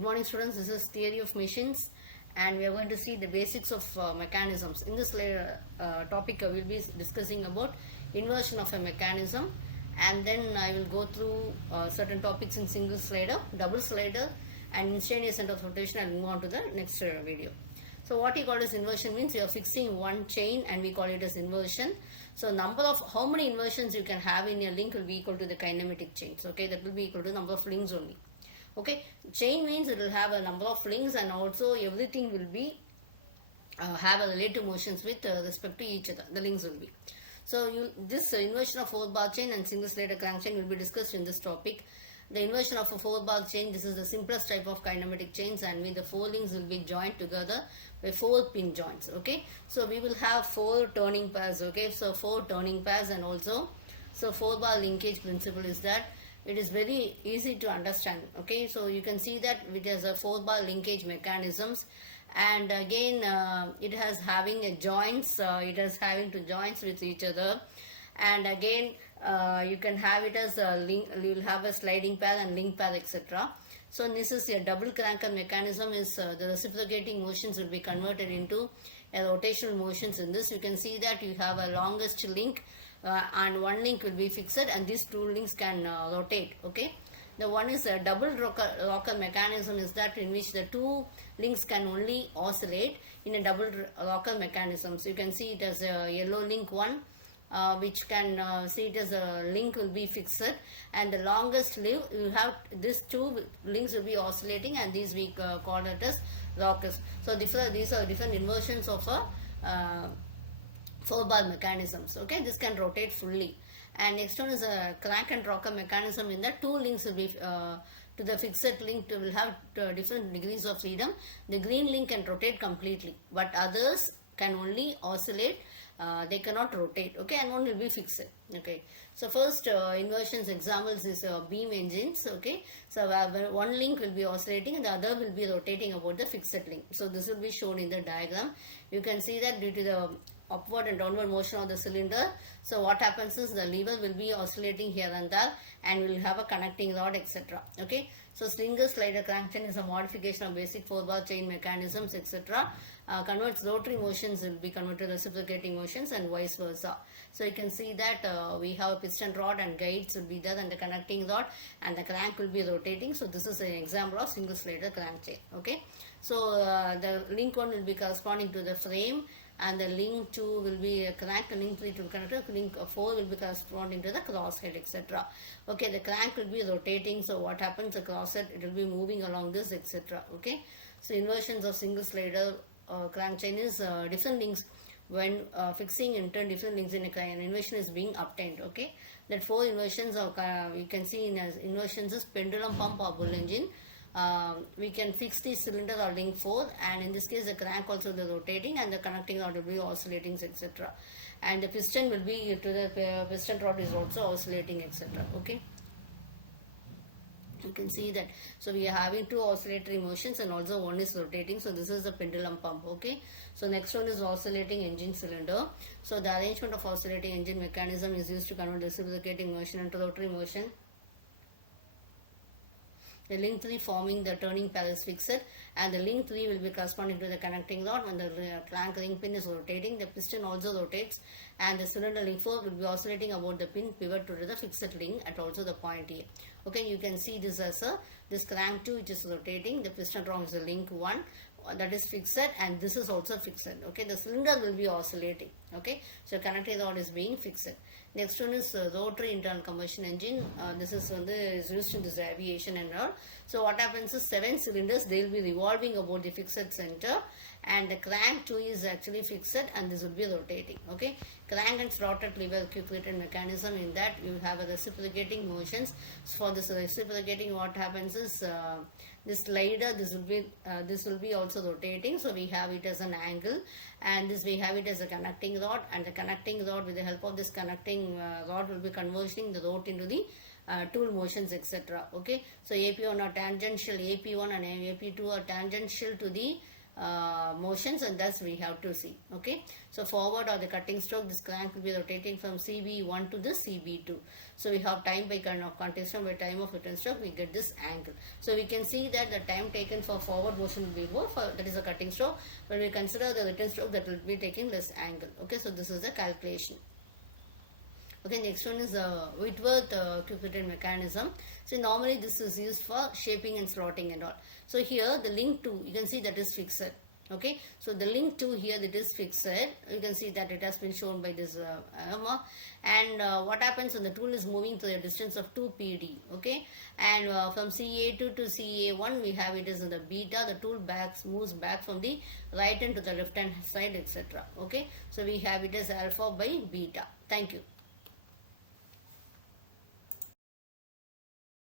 Good morning students, this is theory of machines and we are going to see the basics of mechanisms. In this topic I will be discussing about inversion of a mechanism, and then I will go through certain topics in single slider, double slider and instantaneous center of rotation and move on to the next video. So what we call as inversion means you are fixing one chain and we call it as inversion. So number of how many inversions you can have in a link will be equal to the kinematic chains. Okay, that will be equal to number of links only. Okay, chain means it will have a number of links and also everything will be have a relative motions with respect to each other. The links will be. So this inversion of 4-bar chain and single slider crank chain will be discussed in this topic. The inversion of a 4-bar chain, this is the simplest type of kinematic chains, and with the 4 links will be joined together by 4 pin joints. Okay, so we will have 4 turning pairs. Okay, so 4 turning pairs, and also so 4-bar linkage principle is that it is very easy to understand. Okay, so you can see that it has a 4-bar linkage mechanisms, and again it has having a joints, it is having two joints with each other, and again you can have it as a link, you will have a sliding pair and link pair, etc. So this is a double cranker mechanism. Is the reciprocating motions will be converted into a rotational motions. In this you can see that you have a longest link and one link will be fixed and these two links can rotate. Okay, the one is a double rocker mechanism, is that in which the two links can only oscillate in a double rocker mechanism. So you can see it as a yellow link one, which can see it as a link will be fixed, and the longest live you have these two links will be oscillating, and these we call it as rockers. So these are different inversions of a 4-bar mechanisms. Okay, this can rotate fully. And next one is a crank and rocker mechanism, in that two links will be to the fixed link will have different degrees of freedom. The green link can rotate completely, but others can only oscillate, they cannot rotate. Okay, and one will be fixed. Okay, so first inversions examples is beam engines. Okay, so one link will be oscillating and the other will be rotating about the fixed link. So this will be shown in the diagram. You can see that due to the upward and downward motion of the cylinder, so what happens is the lever will be oscillating here and there and will have a connecting rod, etc. Okay, so single slider crank chain is a modification of basic 4-bar chain mechanisms, etc. Converts rotary motions will be converted to reciprocating motions and vice versa. So you can see that we have a piston rod and guides will be there and the connecting rod, and the crank will be rotating. So this is an example of single slider crank chain. Okay, so the link 1 will be corresponding to the frame, and the link 2 will be a crank, link 3 to be connected, link 4 will be corresponding to the crosshead, etc. Okay, the crank will be rotating, so what happens, the crosshead, it will be moving along this, etc. Okay, so inversions of single slider crank chain is different links when fixing in turn different links in an inversion is being obtained. Okay, that 4 inversions of you can see in as inversions is pendulum pump or bull engine. We can fix the cylinder or link 4, and in this case the crank also the rotating and the connecting rod will be oscillating, etc. And the piston will be to the piston rod is also oscillating, etc. Okay, you can see that. So we are having 2 oscillatory motions and also one is rotating. So this is the pendulum pump. Okay, so next one is oscillating engine cylinder. So the arrangement of oscillating engine mechanism is used to convert reciprocating motion into rotary motion. The link 3 forming the turning pair is fixed, and the link 3 will be corresponding to the connecting rod. When the crank ring pin is rotating, the piston also rotates, and the cylinder link 4 will be oscillating about the pin pivot to the fixed link at also the point A. Okay, you can see this as this crank 2 which is rotating, the piston rod is the link 1 that is fixed, and this is also fixed. Okay, the cylinder will be oscillating. Okay, so connecting rod is being fixed. Next one is rotary internal combustion engine. This is used in this aviation and all. So what happens is 7 cylinders, they will be revolving about the fixed center, and the crank 2 is actually fixed and this will be rotating. Okay, crank and slotted lever equilibrated mechanism, in that you have a reciprocating motions. So for this reciprocating, what happens is this slider, this will be also rotating. So we have it as an angle, and this we have it as a connecting rod, and the connecting rod, with the help of this connecting rod, will be converting the rod into the tool motions, etc. Okay, so AP1 are tangential, AP1 and AP2 are tangential to the motions, and thus we have to see. Okay, so forward or the cutting stroke, this crank will be rotating from CB1 to the CB2. So we have time by kind of continuation by time of return stroke, we get this angle. So we can see that the time taken for forward motion will be more, that is a cutting stroke. When we consider the return stroke, that will be taking less angle. Okay, so this is the calculation. Okay, next one is Whitworth quick return mechanism. So normally this is used for shaping and slotting and all. So here the link 2, you can see that is fixed. Okay, so the link 2 here, that is fixed. You can see that it has been shown by this arrow. And what happens when the tool is moving to a distance of 2 PD. Okay, and from CA2 to CA1 we have it is in the beta. The tool moves back from the right hand to the left hand side, etc. Okay, so we have it as alpha by beta. Thank you.